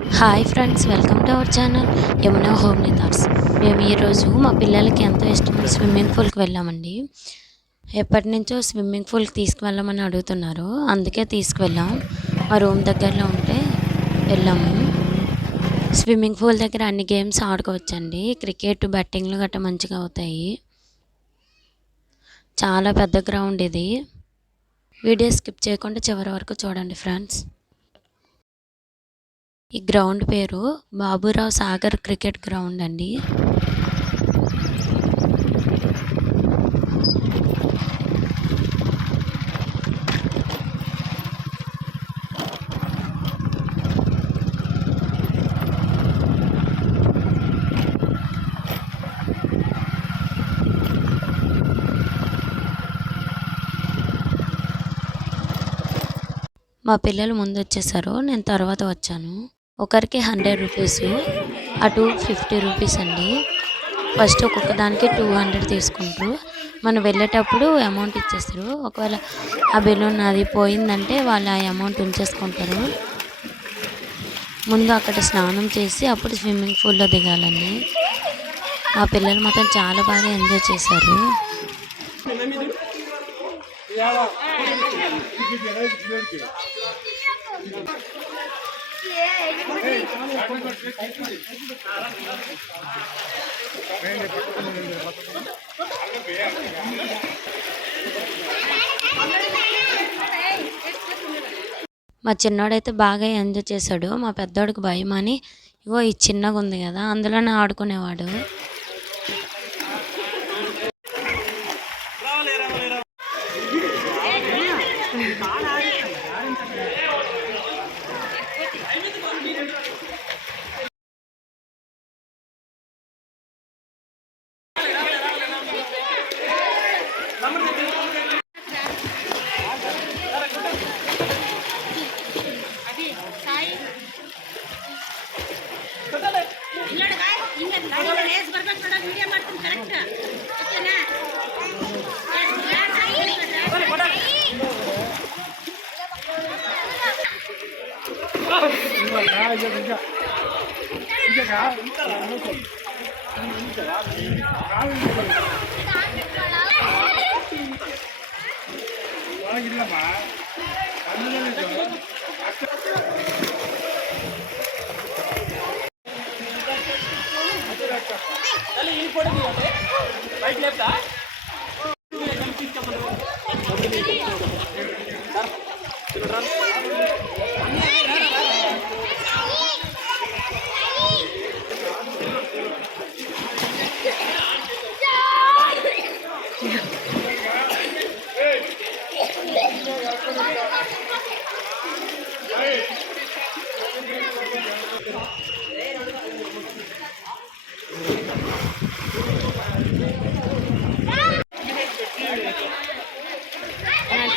Hi friends, welcome to our channel Yamuna homely thoughts. మేము ఈరోజు మా పిల్లలకి ఎంతో ఇష్టమైన స్విమ్మింగ్ పూల్కి వెళ్ళామండి. ఎప్పటి నుంచో స్విమ్మింగ్ పూల్కి తీసుకువెళ్ళమని అడుగుతున్నారు, అందుకే తీసుకువెళ్ళాం. మా రూమ్ దగ్గరలో ఉంటే వెళ్ళాము. స్విమ్మింగ్ పూల్ దగ్గర అన్ని గేమ్స్ ఆడుకోవచ్చండి. క్రికెట్, బెట్టింగ్లు గట్రా మంచిగా అవుతాయి. చాలా పెద్ద గ్రౌండ్ ఇది. వీడియో స్కిప్ చేయకుండా చివరి వరకు చూడండి ఫ్రెండ్స్. ఈ గ్రౌండ్ పేరు బాబురావు సాగర్ క్రికెట్ గ్రౌండ్ అండి. మా పిల్లలు ముందు వచ్చేసారు, నేను తర్వాత వచ్చాను. ఒకరికి 100 రూపీస్, అటు 50 రూపీస్ అండి. ఫస్ట్ ఒక్కొక్క దానికి 200 తీసుకుంటారు. మనం వెళ్ళేటప్పుడు అమౌంట్ ఇచ్చేస్తారు. ఒకవేళ ఆ బెలూన్ అది పోయిందంటే వాళ్ళు ఆ అమౌంట్ ఉంచేసుకుంటారు. ముందు అక్కడ స్నానం చేసి అప్పుడు స్విమ్మింగ్ పూల్లో దిగాలండి. మా పిల్లలు మాత్రం చాలా బాగా ఎంజాయ్ చేశారు. మా చిన్నోడైతే బాగా ఎంజాయ్ చేశాడు. మా పెద్దోడికి భయం అని ఇగో ఈ చిన్నగా ఉంది కదా, అందులోనే ఆడుకునేవాడు.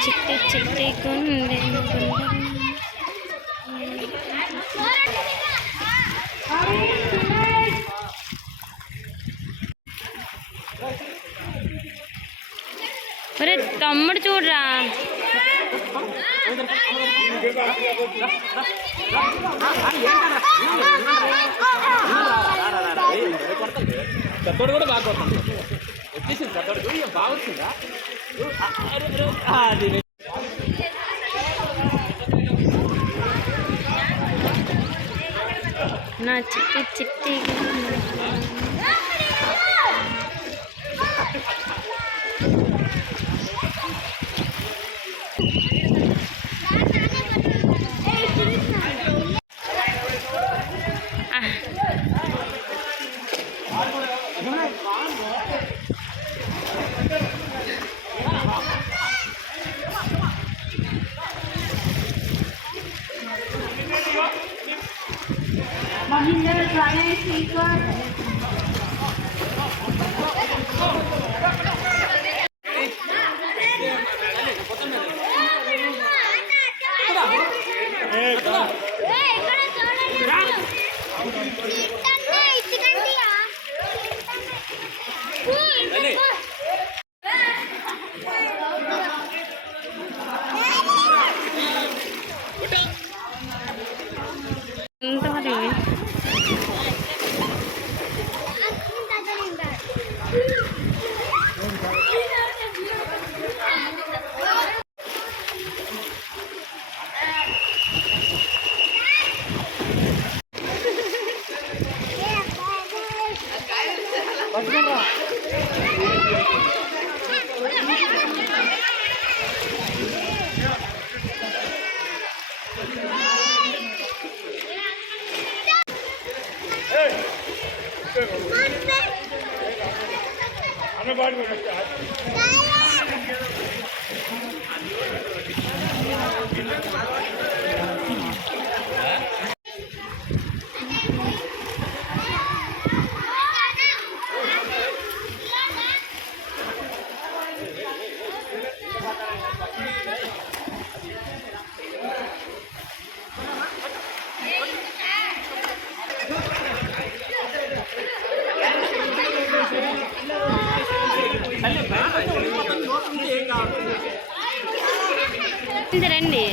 చిట్టి చిట్టి గుండె తమ్ముడు చూడరా. పెద్దోడు కూడా బాగా కొడుతుంది. వచ్చేసింది పెద్దోడు బాగా వచ్చిందా. నా చిట్టి చిట్టి Mahindra Giant Seeker. ఎంత మరి ఇవి. రండి.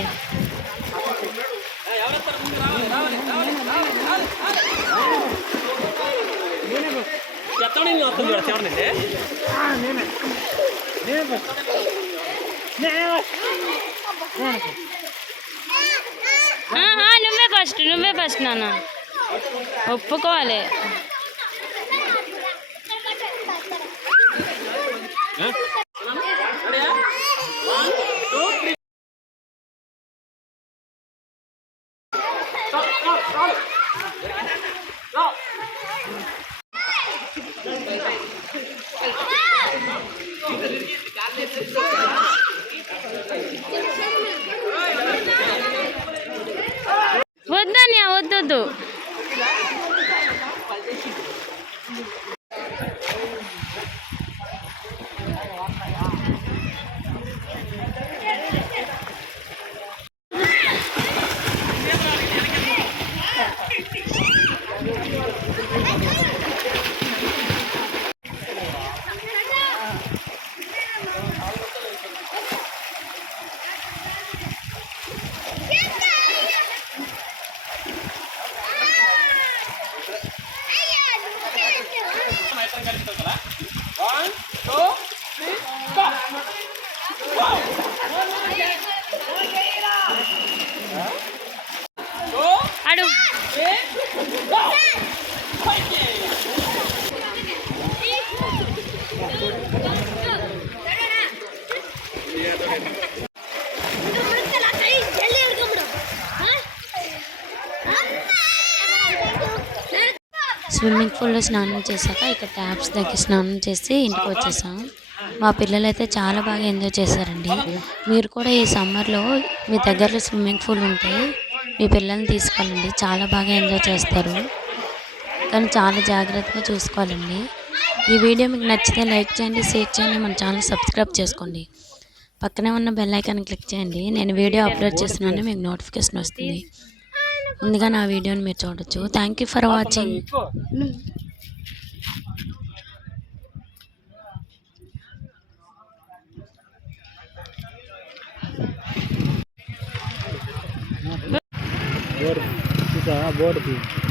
నువ్వే ఫస్ట్ నాన్న, ఒప్పుకోవాలి. వద్దన్యా, వద్దొద్దు. అడు స్విమ్మింగ్ పూల్లో స్నానం చేశాక ఇక్కడ ట్యాప్స్ దగ్గర స్నానం చేసి ఇంటికి వచ్చేసాం. మా పిల్లలు అయితే చాలా బాగా ఎంజాయ్ చేశారండి. మీరు కూడా ఈ సమ్మర్లో మీ దగ్గరలో స్విమ్మింగ్ పూల్ ఉంటే మీ పిల్లల్ని తీసుకోవాలండి, చాలా బాగా ఎంజాయ్ చేస్తారు. కానీ చాలా జాగ్రత్తగా చూసుకోవాలండి. ఈ వీడియో మీకు నచ్చితే లైక్ చేయండి, షేర్ చేయండి, మన ఛానల్ సబ్స్క్రైబ్ చేసుకోండి. పక్కనే ఉన్న బెల్ ఐకాన్ క్లిక్ చేయండి. నేను వీడియో అప్లోడ్ చేస్తున్నాను, మీకు నోటిఫికేషన్ వస్తుంది. ముందుగా నా వీడియోని మీరు చూడొచ్చు. Thank you for watching. Board